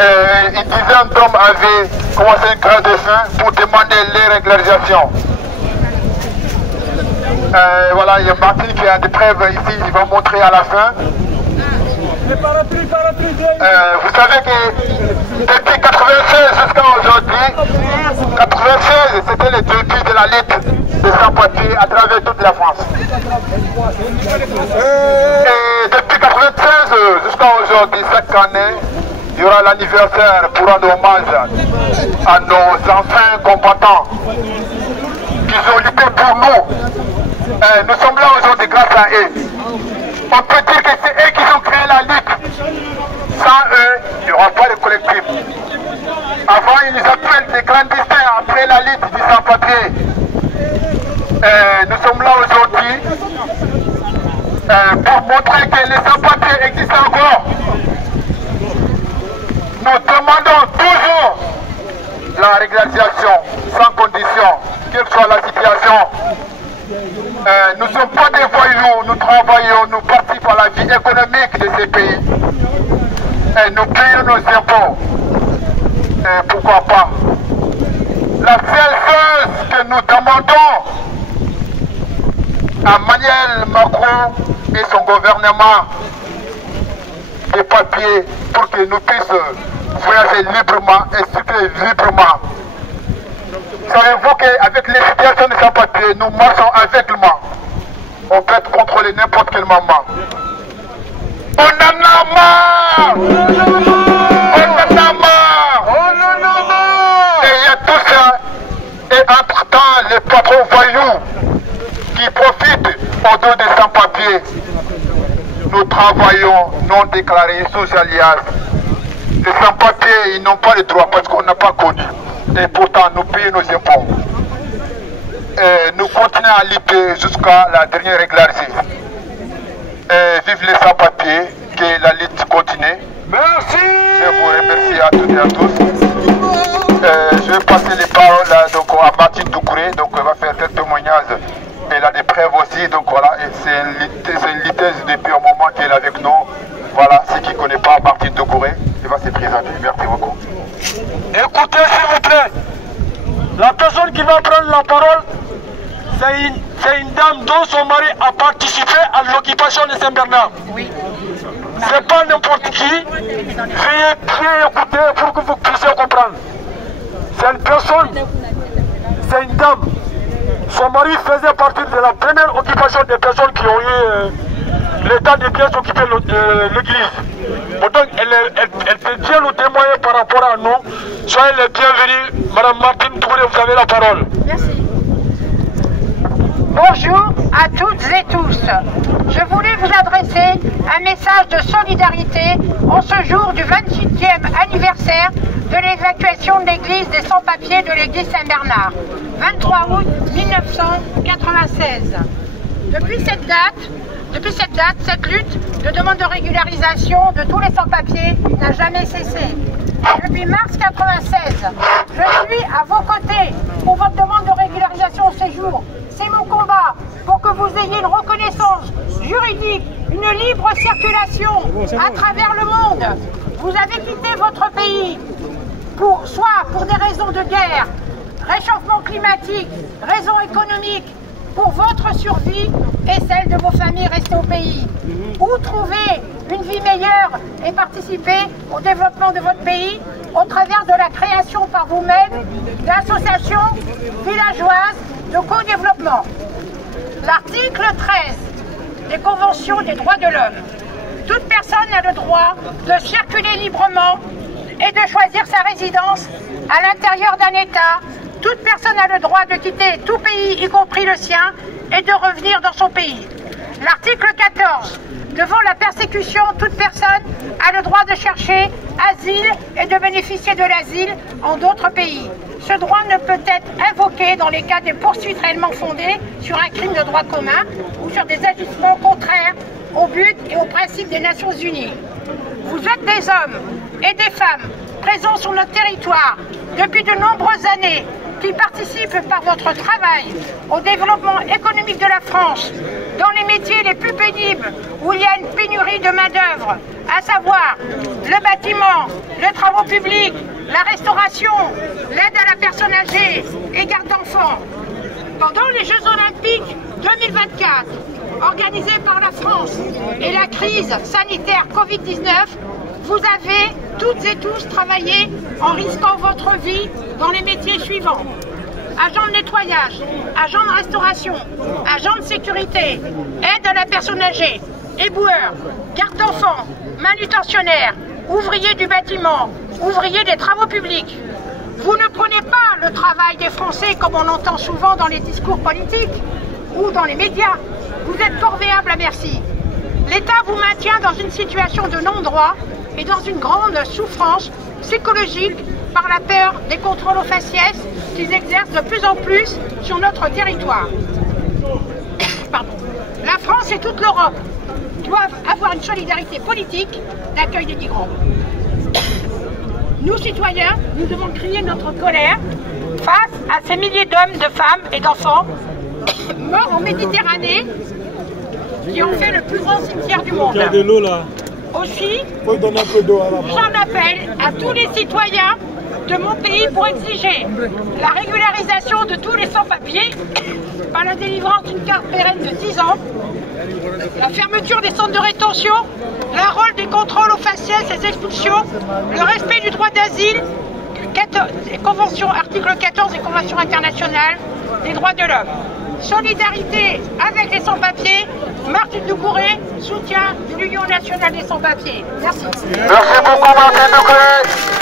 une dizaine d'hommes avaient commencé une grève de faim pour demander les régularisations. Voilà, il y a Martin qui a des preuves ici, il va montrer à la fin. Vous savez que depuis 96 jusqu'à aujourd'hui, 96 c'était le début de la lutte des sans-papiers à travers toute la France. Et depuis 96 jusqu'à aujourd'hui, chaque année, il y aura l'anniversaire pour rendre hommage à nos anciens combattants qui ont lutté pour nous. Nous sommes là aujourd'hui grâce à eux. On peut dire que c'est eux qui ont créé la lutte. Sans eux, il n'y aura pas de collectif. Avant, ils nous appellent des clandestins après la lutte du sans-papier. Nous sommes là aujourd'hui pour montrer que les sans-papiers existent encore. Nous demandons toujours la régularisation sans condition, quelle soit la situation. Nous ne sommes pas des voyous, nous travaillons, nous participons à la vie économique de ces pays. Nous payons nos impôts. Pourquoi pas? La seule chose que nous demandons à Emmanuel Macron et son gouvernement, des papiers pour que nous puissions voyager librement et circuler librement. Savez-vous qu'avec les situations de sans-papiers, nous marchons aveuglement. On peut être contrôlé n'importe quel moment. On en a marre! On en a marre! Et il y a tout ça. Et entre-temps, les patrons voyous qui profitent au dos des sans-papiers. Nous travaillons non déclarés sous alias. Les sans-papiers, ils n'ont pas le droit parce qu'on n'a pas connu. Et pourtant, nous payons nos impôts. Et nous continuons à lutter jusqu'à la dernière régularisation. Vive les sans-papiers, que la lutte continue. Merci. Je vous remercie à toutes et à tous. Je vais passer les paroles donc, à Martine Doucouré, donc elle va faire quelques témoignages. Elle a des preuves aussi, donc voilà, c'est une lutteuse depuis un moment qu'elle est avec nous. Voilà, ceux qui ne connaissent pas Martine Doucouré, elle va se présenter. Merci beaucoup. Écoutez s'il vous plaît, la personne qui va prendre la parole, c'est une dame dont son mari a participé à l'occupation de Saint-Bernard. Oui. C'est pas n'importe qui. Veuillez bien écouter pour que vous puissiez comprendre. C'est une personne, c'est une dame. Son mari faisait partie de la première occupation des personnes qui ont eu l'état de bien s'occuper de l'église. Donc elle peut bien nous témoigner par rapport à nous. Soyez les bienvenus. Madame Martine Touré, vous avez la parole. Merci. Bonjour à toutes et tous. Je voulais vous adresser un message de solidarité en ce jour du 28e anniversaire de l'évacuation de l'église des sans-papiers de l'église Saint-Bernard, 23 août 1996. Depuis cette date, cette lutte de demande de régularisation de tous les sans-papiers n'a jamais cessé. Depuis mars 1996, je suis à vos côtés pour votre demande de régularisation au séjour. C'est mon combat pour que vous ayez une reconnaissance juridique, une libre circulation à travers le monde. Vous avez quitté votre pays, soit pour des raisons de guerre, réchauffement climatique, raisons économiques, pour votre survie et celle de vos familles restées au pays. Ou trouver une vie meilleure et participer au développement de votre pays au travers de la création par vous-même d'associations villageoises de co-développement. L'article 13 des Conventions des droits de l'homme. Toute personne a le droit de circuler librement et de choisir sa résidence à l'intérieur d'un État. Toute personne a le droit de quitter tout pays, y compris le sien, et de revenir dans son pays. L'article 14. Devant la persécution, toute personne a le droit de chercher asile et de bénéficier de l'asile en d'autres pays. Ce droit ne peut être invoqué dans les cas de poursuites réellement fondées sur un crime de droit commun ou sur des agissements contraires au but et aux principes des Nations Unies. Vous êtes des hommes et des femmes présents sur notre territoire depuis de nombreuses années qui participent par votre travail au développement économique de la France dans les métiers les plus pénibles où il y a une pénurie de main-d'œuvre, à savoir le bâtiment, les travaux publics, la restauration, l'aide à la personne âgée et garde d'enfants. Pendant les Jeux Olympiques 2024, organisés par la France et la crise sanitaire Covid-19, vous avez toutes et tous travaillé en risquant votre vie dans les métiers suivants. Agent de nettoyage, agent de restauration, agent de sécurité, aide à la personne âgée, éboueur, garde d'enfants, manutentionnaire, ouvrier du bâtiment, ouvrier des travaux publics. Vous ne prenez pas le travail des Français comme on l'entend souvent dans les discours politiques ou dans les médias. Vous êtes corvéable à merci. L'État vous maintient dans une situation de non-droit et dans une grande souffrance psychologique par la peur des contrôles aux faciès qu'ils exercent de plus en plus sur notre territoire. Pardon. La France et toute l'Europe doivent avoir une solidarité politique d'accueil des migrants. Nous, citoyens, nous devons crier notre colère face à ces milliers d'hommes, de femmes et d'enfants morts en Méditerranée qui ont fait le plus grand cimetière du monde. Il y a de l'eau là. Aussi, j'en appelle à tous les citoyens de mon pays pour exiger la régularisation de tous les sans-papiers par la délivrance d'une carte pérenne de 10 ans, la fermeture des centres de rétention, le rôle des contrôles aux faciès et expulsions, le respect du droit d'asile, article 14 des conventions internationales des droits de l'homme. Solidarité avec les sans-papiers, Martine Doucouré, soutien de l'Union nationale des sans-papiers. Merci. Merci beaucoup, Martine Doucouré.